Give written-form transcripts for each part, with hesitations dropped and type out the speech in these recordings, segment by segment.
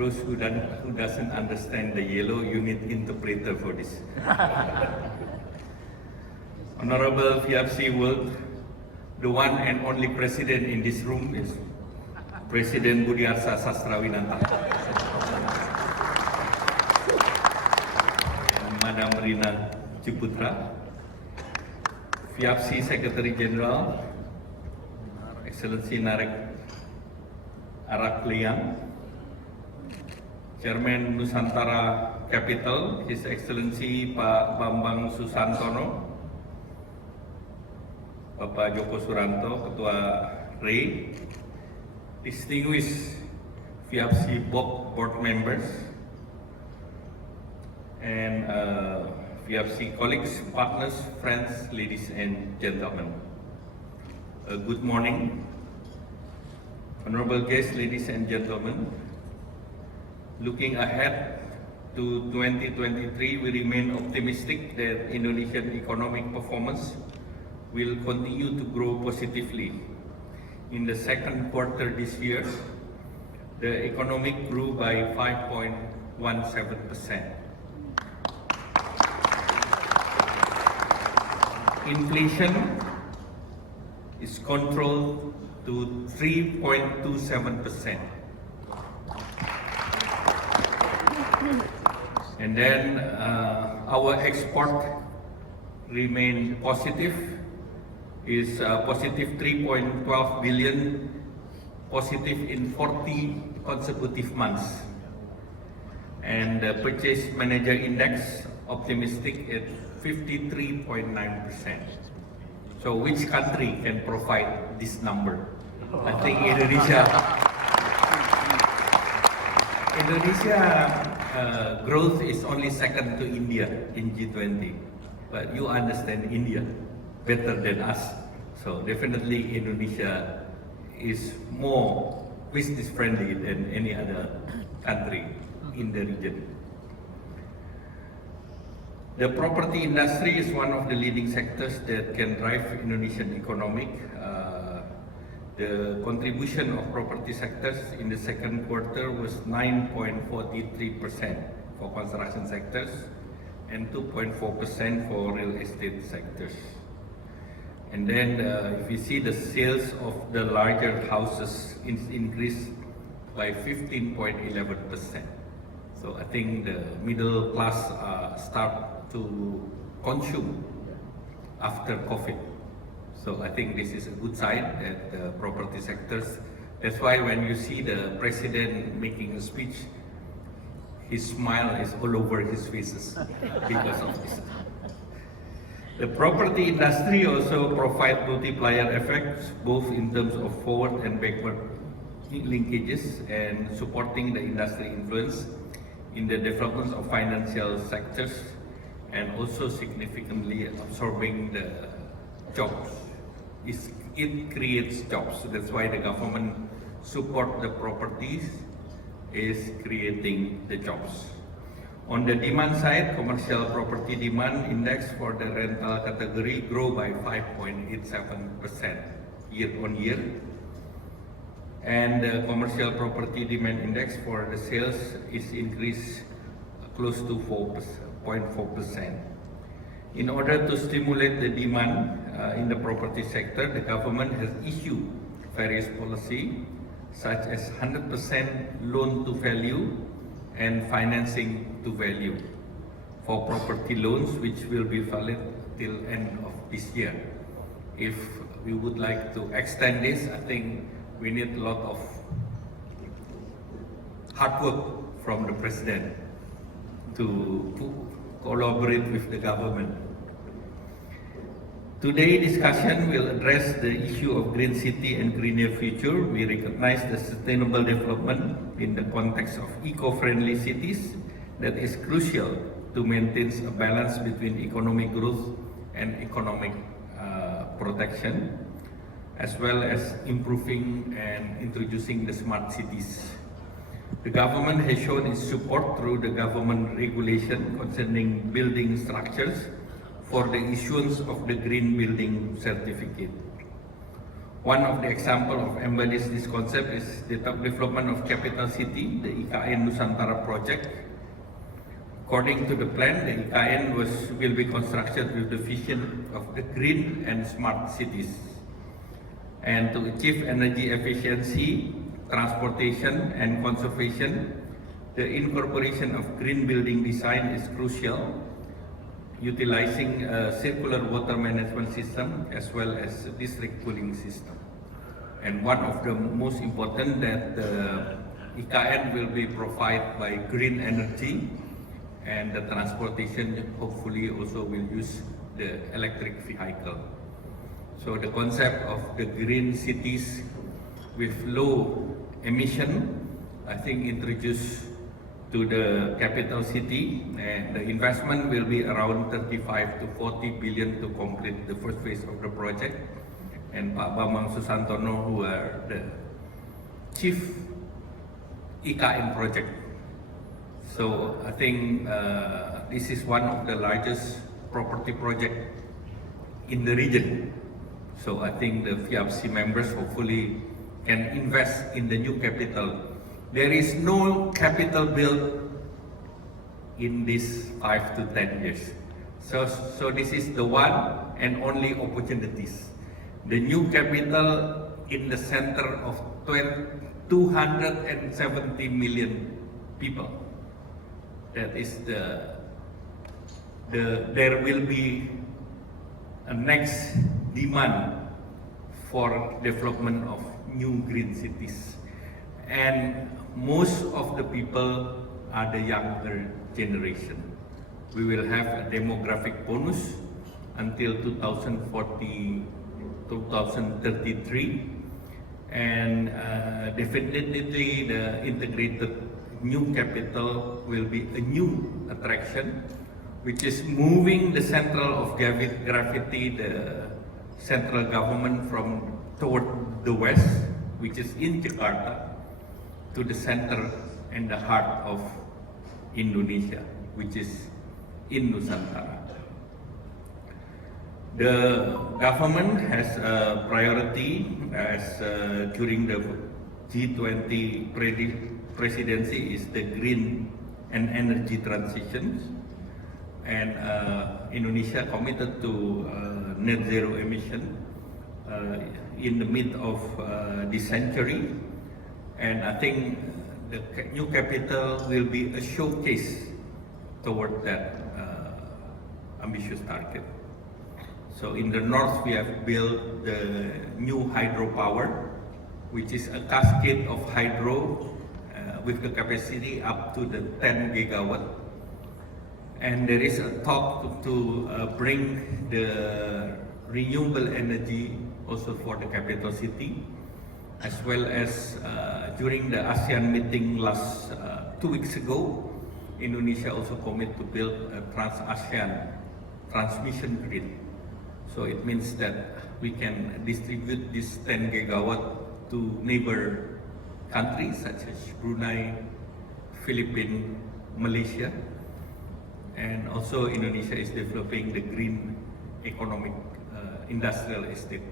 those who doesn't understand the yellow, you need interpreter for this. Honorable VFC World, the one and only president in this room is President Budiarsa Sastrawinata. And Madam Rina Ciputra, VFC Secretary General, Excellency Narek Arakliang, Chairman Nusantara Capital, His Excellency Pak Bambang Susantono, Bapak Joko Suranto, Ketua REI, distinguished VFC board members, and VFC colleagues, partners, friends, ladies and gentlemen. Good morning. Honorable guests, ladies and gentlemen. Looking ahead to 2023, we remain optimistic that Indonesian economic performance will continue to grow positively. In the second quarter this year, the economy grew by 5.17%. Inflation is controlled to 3.27%. And then our export remain positive, is positive 3.12 billion, positive in 40 consecutive months. And the Purchase Manager Index optimistic at 53.9%. So which country can provide this number? I think Indonesia. Growth is only second to India in G20, but you understand India better than us. So definitely Indonesia is more business friendly than any other country in the region. The property industry is one of the leading sectors that can drive Indonesian economic. The contribution of property sectors in the second quarter was 9.43% for construction sectors and 2.4% for real estate sectors. And then if you see the sales of the larger houses increased by 15.11%. So I think the middle class start to consume after COVID. So I think this is a good sign that the property sectors. That's why when you see the president making a speech, his smile is all over his faces because of this. The property industry also provides multiplier effects, both in terms of forward and backward linkages, and supporting the industry influence in the development of financial sectors, and also significantly absorbing the jobs. It creates jobs. So that's why the government support the properties is creating the jobs. On the demand side, commercial property demand index for the rental category grew by 5.87% year on year. And the commercial property demand index for the sales is increased close to 4.4%. In order to stimulate the demand in the property sector, the government has issued various policies such as 100% loan to value and financing to value for property loans, which will be valid till end of this year. If we would like to extend this, I think we need a lot of hard work from the president to collaborate with the government. Today's discussion will address the issue of green city and greener future. We recognize the sustainable development in the context of eco-friendly cities that is crucial to maintain a balance between economic growth and economic protection, as well as improving and introducing the smart cities. The government has shown its support through the government regulation concerning building structures for the issuance of the green building certificate. One of the example of embodies this concept is the development of capital city, the IKN Nusantara project. According to the plan, the IKN will be constructed with the vision of the green and smart cities. And to achieve energy efficiency, transportation and conservation, the incorporation of green building design is crucial, utilizing a circular water management system as well as a district cooling system. And one of the most important that the IKN will be provided by green energy, and the transportation hopefully also will use the electric vehicle. So the concept of the green cities with low emission, I think introduced to the capital city, and the investment will be around 35 to 40 billion to complete the first phase of the project. And Pak Bambang Susantono, who are the chief IKN project. So I think this is one of the largest property project in the region. So I think the FIAPC members hopefully can invest in the new capital. There is no capital built in these 5 to 10 years. So this is the one and only opportunities. The new capital in the center of 270 million people. That is there will be a next demand for development of new green cities. And most of the people are the younger generation. We will have a demographic bonus until 2033, and definitely the integrated new capital will be a new attraction, which is moving the central of gravity, the central government from toward the west, which is in Jakarta, to the center and the heart of Indonesia, which is in Nusantara. The government has a priority as during the G20 presidency is the green and energy transitions, and Indonesia committed to net zero emission in the mid of this century, and I think the new capital will be a showcase toward that ambitious target. So in the north we have built the new hydropower, which is a cascade of hydro with the capacity up to the 10 gigawatt. And there is a talk to bring the renewable energy also for the capital city, as well as during the ASEAN meeting last 2 weeks ago, Indonesia also committed to build a trans-ASEAN transmission grid. So it means that we can distribute this 10 gigawatt to neighbor countries such as Brunei, Philippines, Malaysia, and also Indonesia is developing the green economic industrial estate.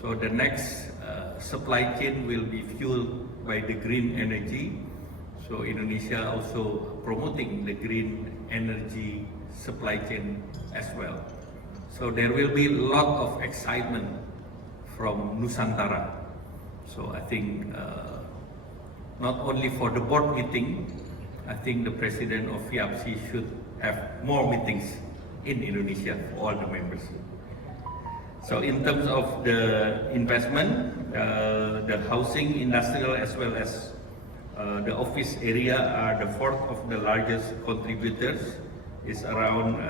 So the next supply chain will be fueled by the green energy. So Indonesia also promoting the green energy supply chain as well. So there will be a lot of excitement from Nusantara. So I think not only for the board meeting, I think the president of FIAPC should have more meetings in Indonesia for all the members. So in terms of the investment, the housing, industrial, as well as the office area are the fourth of the largest contributors. Is around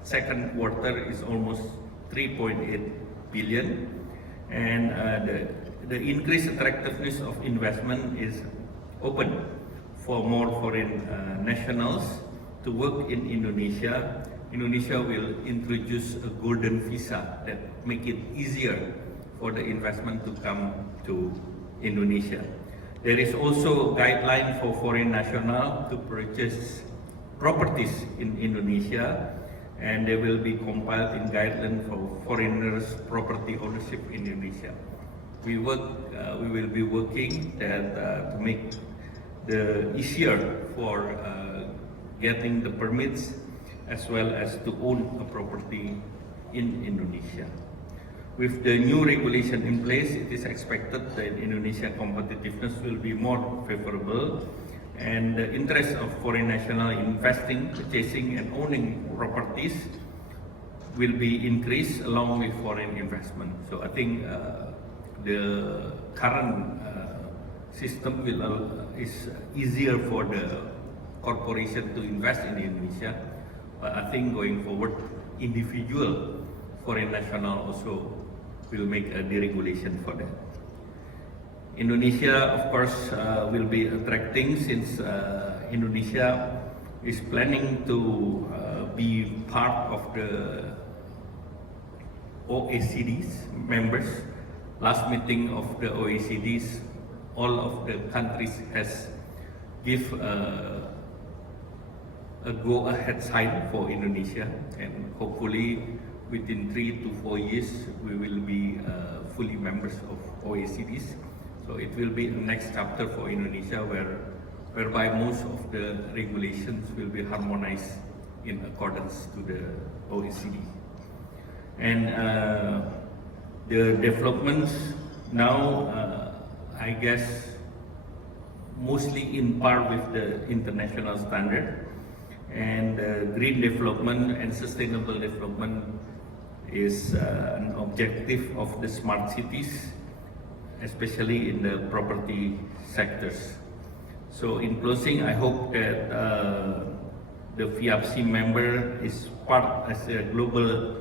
second quarter is almost 3.8 billion, and the increased attractiveness of investment is open for more foreign nationals to work in Indonesia. Indonesia will introduce a golden visa that make it easier for the investment to come to Indonesia. There is also a guideline for foreign national to purchase properties in Indonesia, and they will be compiled in guidelines for foreigners' property ownership in Indonesia. We will be working to make the easier for getting the permits as well as to own a property in Indonesia. With the new regulation in place, it is expected that Indonesia competitiveness will be more favorable, and the interest of foreign national investing, purchasing and owning properties will be increased along with foreign investment. So I think the current system is easier for the corporation to invest in Indonesia, but I think going forward, individual foreign national also will make a deregulation for that. Indonesia, of course, will be attracting, since Indonesia is planning to be part of the OECD's members. Last meeting of the OECD's, all of the countries has give a go-ahead sign for Indonesia, and hopefully within 3 to 4 years we will be fully members of OECD's. So it will be the next chapter for Indonesia, whereby most of the regulations will be harmonized in accordance to the OECD. And the developments now, I guess, mostly in par with the international standard, and green development and sustainable development is an objective of the smart cities, especially in the property sectors. So in closing, I hope that the FIAPSI member is part as a global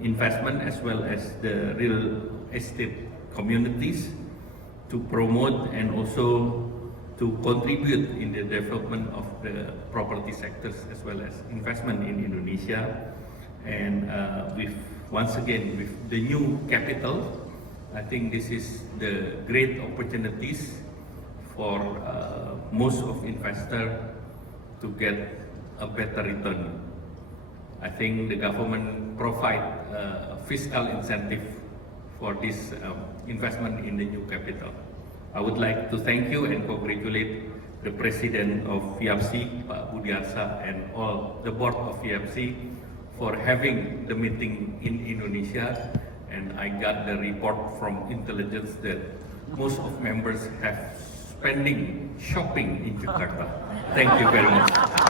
investment as well as the real estate communities to promote and also to contribute in the development of the property sectors as well as investment in Indonesia. And once again, with the new capital, I think this is the great opportunities for most of investors to get a better return. I think the government provide fiscal incentive for this investment in the new capital. I would like to thank you and congratulate the President of FIAPSI, Pak Budiarsa, and all the board of FIAPSI for having the meeting in Indonesia. And I got the report from intelligence that most of members have spending shopping in Jakarta. Thank you very much.